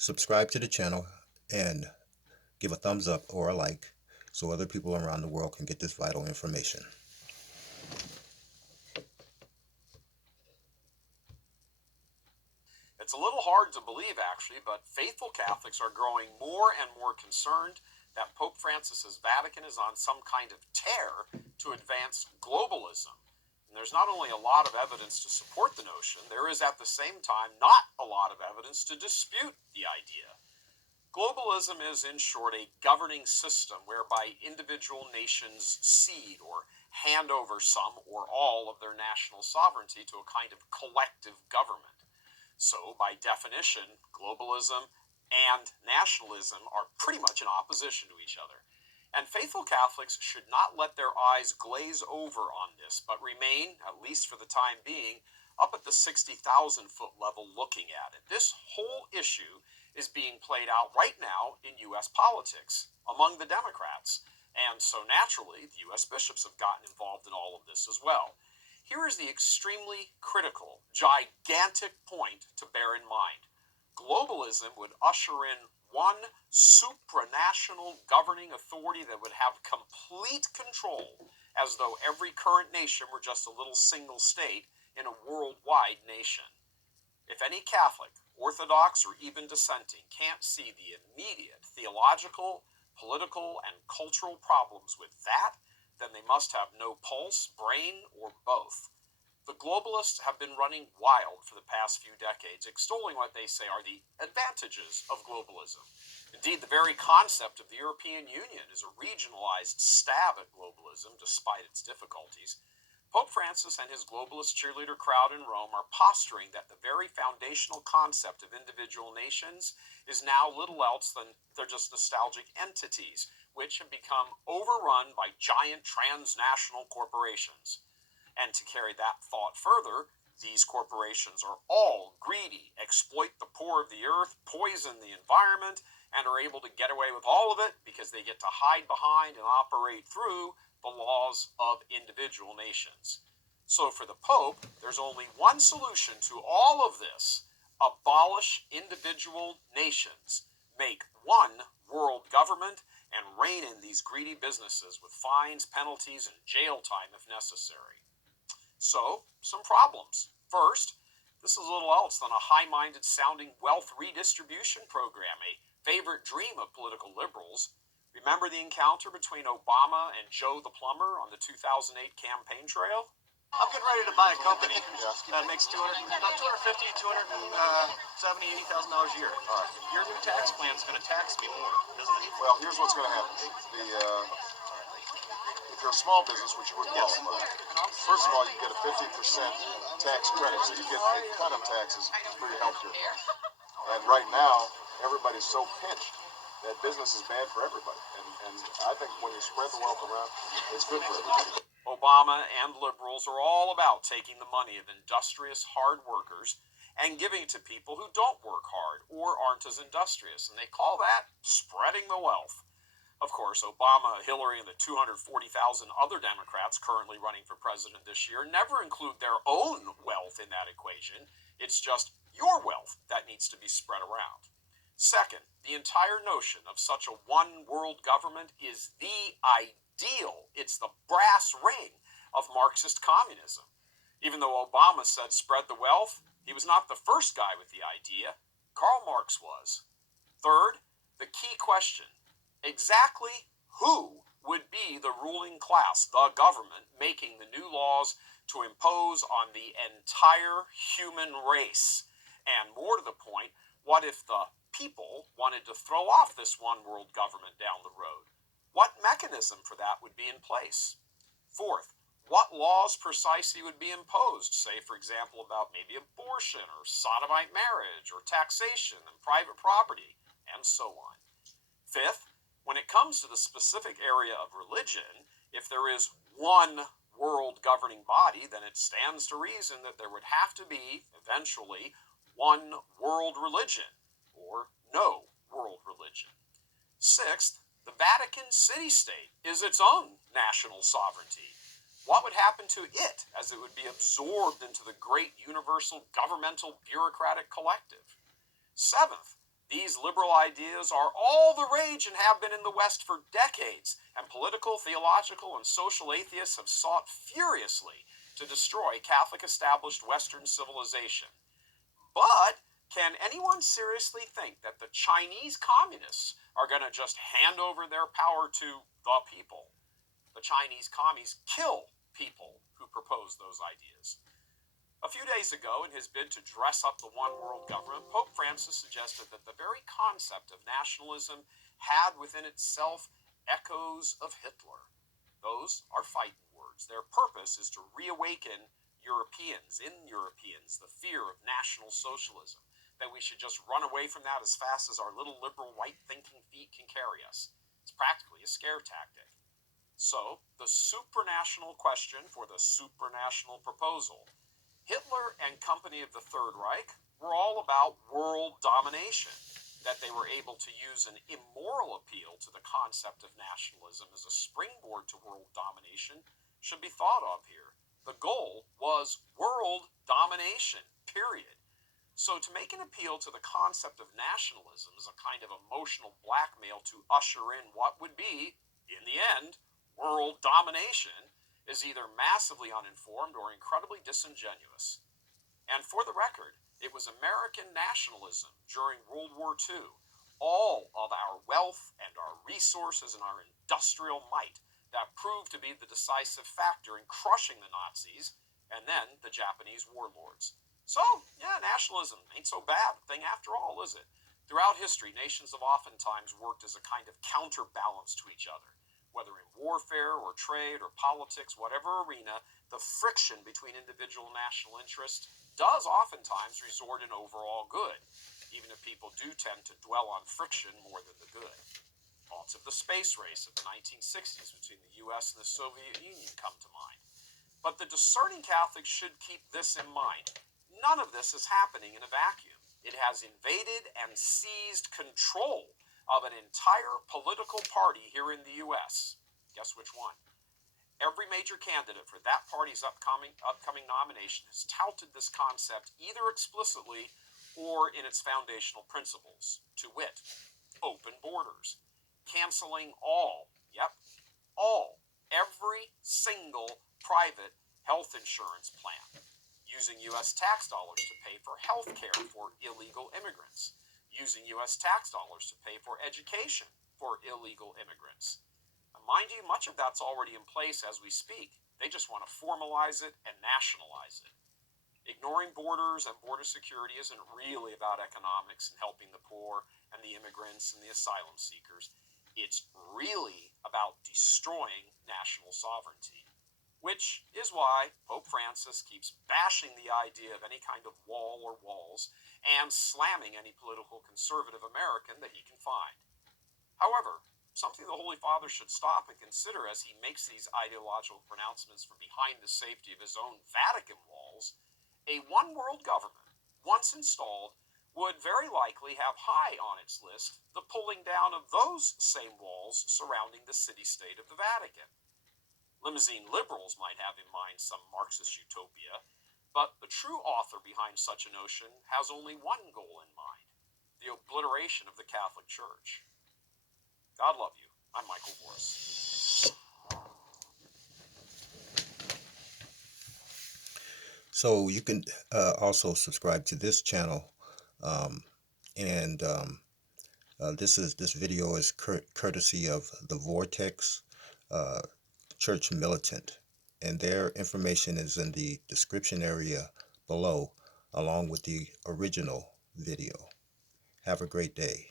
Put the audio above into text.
Subscribe to the channel and give a thumbs up or a like so other people around the world can get this vital information. It's a little hard to believe, actually, but faithful Catholics are growing more and more concerned that Pope Francis's Vatican is on some kind of tear to advance globalism. And there's not only a lot of evidence to support the notion, there is at the same time not a lot of evidence to dispute the idea. Globalism is, in short, a governing system whereby individual nations cede or hand over some or all of their national sovereignty to a kind of collective government. So, by definition, globalism and nationalism are pretty much in opposition to each other. And faithful Catholics should not let their eyes glaze over on this, but remain, at least for the time being, up at the 60,000-foot level looking at it. This whole issue is being played out right now in U.S. politics among the Democrats. And so naturally, the U.S. bishops have gotten involved in all of this as well. Here is the extremely critical, gigantic point to bear in mind. Globalism would usher in one supranational governing authority that would have complete control, as though every current nation were just a little single state in a worldwide nation. If any Catholic, Orthodox, or even dissenting can't see the immediate theological, political, and cultural problems with that, then they must have no pulse, brain, or both. The globalists have been running wild for the past few decades, extolling what they say are the advantages of globalism. Indeed, the very concept of the European Union is a regionalized stab at globalism, despite its difficulties. Pope Francis and his globalist cheerleader crowd in Rome are posturing that the very foundational concept of individual nations is now little else than they're just nostalgic entities, which have become overrun by giant transnational corporations. And to carry that thought further, these corporations are all greedy, exploit the poor of the earth, poison the environment, and are able to get away with all of it because they get to hide behind and operate through the laws of individual nations. So for the Pope, there's only one solution to all of this: abolish individual nations, make one world government, and rein in these greedy businesses with fines, penalties, and jail time if necessary. So, some problems. First, this is little else than a high-minded sounding wealth redistribution program, a favorite dream of political liberals. Remember the encounter between Obama and Joe the plumber on the 2008 campaign trail? I'm getting ready to buy a company that makes about 250, 270, $80,000 a year. All right. Your new tax plan is going to tax me more, isn't it? Well, here's what's going to happen. If you're a small business, which you wouldn't qualify, first of all, you get a 50% tax credit, so you get a cut of taxes for your health care. And right now, everybody's so pinched that business is bad for everybody. And I think when you spread the wealth around, it's good for everybody. Obama and liberals are all about taking the money of industrious, hard workers and giving it to people who don't work hard or aren't as industrious, and they call that spreading the wealth. Of course, Obama, Hillary, and the 240,000 other Democrats currently running for president this year never include their own wealth in that equation. It's just your wealth that needs to be spread around. Second, the entire notion of such a one-world government is the ideal. It's the brass ring of Marxist communism. Even though Obama said spread the wealth, he was not the first guy with the idea. Karl Marx was. Third, the key question: exactly who would be the ruling class, the government, making the new laws to impose on the entire human race? And more to the point, what if the people wanted to throw off this one world government down the road? What mechanism for that would be in place? Fourth, what laws precisely would be imposed, say, for example, about maybe abortion or sodomite marriage or taxation and private property, and so on. Fifth, when it comes to the specific area of religion, if there is one world governing body, then it stands to reason that there would have to be, eventually, one world religion, or no world religion. Sixth, the Vatican city-state is its own national sovereignty. What would happen to it as it would be absorbed into the great universal governmental bureaucratic collective? Seventh, These liberal ideas are all the rage and have been in the West for decades, and political, theological, and social atheists have sought furiously to destroy Catholic established Western civilization. But can anyone seriously think that the Chinese communists are going to just hand over their power to the people? The Chinese commies kill people who propose those ideas. A few days ago, in his bid to dress up the one world government, Pope Francis suggested that the very concept of nationalism had within itself echoes of Hitler. Those are fighting words. Their purpose is to reawaken Europeans, the fear of National Socialism, that we should just run away from that as fast as our little liberal white thinking feet can carry us. It's practically a scare tactic. So, the supranational question for the supranational proposal. Hitler and company of the Third Reich were all about world domination. That they were able to use an immoral appeal to the concept of nationalism as a springboard to world domination should be thought of here. The goal was world domination, period. So to make an appeal to the concept of nationalism as a kind of emotional blackmail to usher in what would be, in the end, world domination is either massively uninformed or incredibly disingenuous. And for the record, it was American nationalism during World War II, all of our wealth and our resources and our industrial might, that proved to be the decisive factor in crushing the Nazis and then the Japanese warlords. So, yeah, nationalism ain't so bad a thing after all, is it? Throughout history, nations have oftentimes worked as a kind of counterbalance to each other. Whether in warfare or trade or politics, whatever arena, the friction between individual national interests does oftentimes result in overall good, even if people do tend to dwell on friction more than the good. Thoughts of the space race of the 1960s between the US and the Soviet Union come to mind. But the discerning Catholic should keep this in mind. None of this is happening in a vacuum. It has invaded and seized control of an entire political party here in the US. Guess which one? Every major candidate for that party's upcoming nomination has touted this concept either explicitly or in its foundational principles, to wit, open borders, canceling every single private health insurance plan, using U.S. tax dollars to pay for health care for illegal immigrants, using U.S. tax dollars to pay for education for illegal immigrants. Now, mind you, much of that's already in place as we speak. They just want to formalize it and nationalize it. Ignoring borders and border security isn't really about economics and helping the poor and the immigrants and the asylum seekers. It's really about destroying national sovereignty. Which is why Pope Francis keeps bashing the idea of any kind of wall or walls and slamming any political conservative American that he can find. However, something the Holy Father should stop and consider as he makes these ideological pronouncements from behind the safety of his own Vatican walls, a one-world government, once installed, would very likely have high on its list the pulling down of those same walls surrounding the city-state of the Vatican. Limousine liberals might have in mind some Marxist utopia, but the true author behind such a notion has only one goal in mind: the obliteration of the Catholic Church. God love you. I'm Michael Boris. So you can also subscribe to this channel, and this video is courtesy of the Vortex Church Militant, and their information is in the description area below, along with the original video. Have a great day.